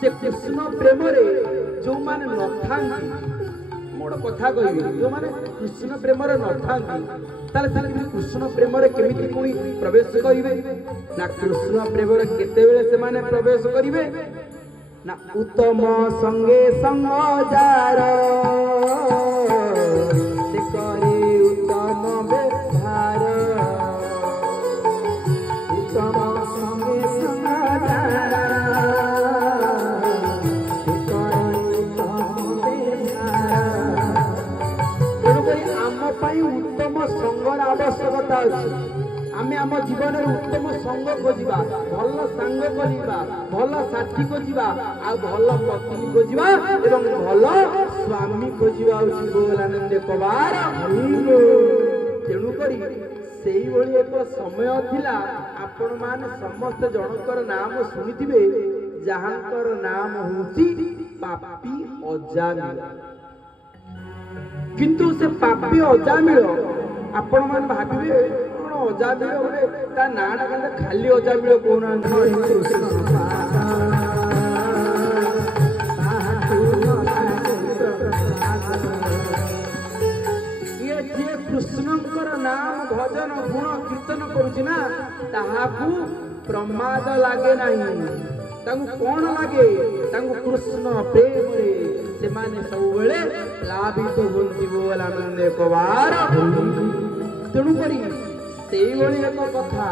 से कृष्ण प्रेम जो माने नथा मोड़ कथा कह जो माने कृष्ण प्रेम नथा कृष्ण प्रेम केमिति पुणी प्रवेश करेंगे ना कृष्ण प्रेम केतेबेले से माने प्रवेश करेंगे ना उत्तम संगे संग जार से करे उत्तम व्यवहार उत्तम संगे संग जार उत्तम संगर आवश्यकता अच्छी आम आम जीवन उत्तम संग खोजा भल सांग खोजा भल साथी खोजा भल पत्नी खोजा भल स्वामी खोजा बोलानंद कबार तेणुक एक समय थिला आपण माने समस्त जनकर नाम शुणिथिबे जहांकर नाम होउची पापी अजामिल किंतु से पापी अजामिल आपण मान भाबिबे कोन अजामिल बोले ता नाडा कंदे खाली अजामिल कोन ये जे कृष्णकर नाम भजन गुण कीर्तन करूची ना ताहाकू प्रमाद लागे नहीं तांगु कोन लागे तांगु कृष्ण प्रेम रे से माने सब बेले लाभित होती बोलानंद कबार तेणुक एक कथा